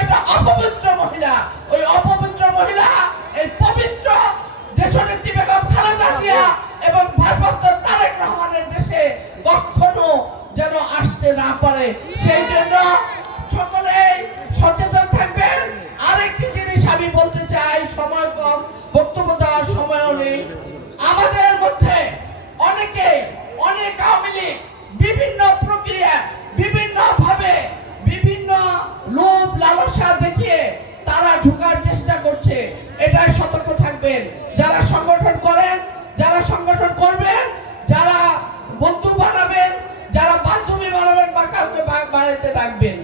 একটা অপবিত্র মহিলা, ওই অপবিত্র মহিলা এই পবিত্র দেশনেত্রী বেগম খালেদা জিয়া এবং ভারপ্রাপ্ত তারেক রহমানের দেশে কখনো যেন আসতে না পারে। সেই জন্য সকলেই সচেতন থাকবেন। আরেকটি জিনিস আমি বলতে চাই, সময় কম, বক্তব্য দেওয়ার সময়ও নেই। আমাদের মধ্যে অনেকে, অনেক আওয়ামী বিভিন্ন ঢোকার চেষ্টা করছে এটা সতর্ক থাকবেন। যারা সংগঠন করেন, যারা সংগঠন করবেন, যারা বন্ধু বানাবেন, যারা বান্ধবী বানাবেন বা কাউকে বাড়াইতে ডাকবেন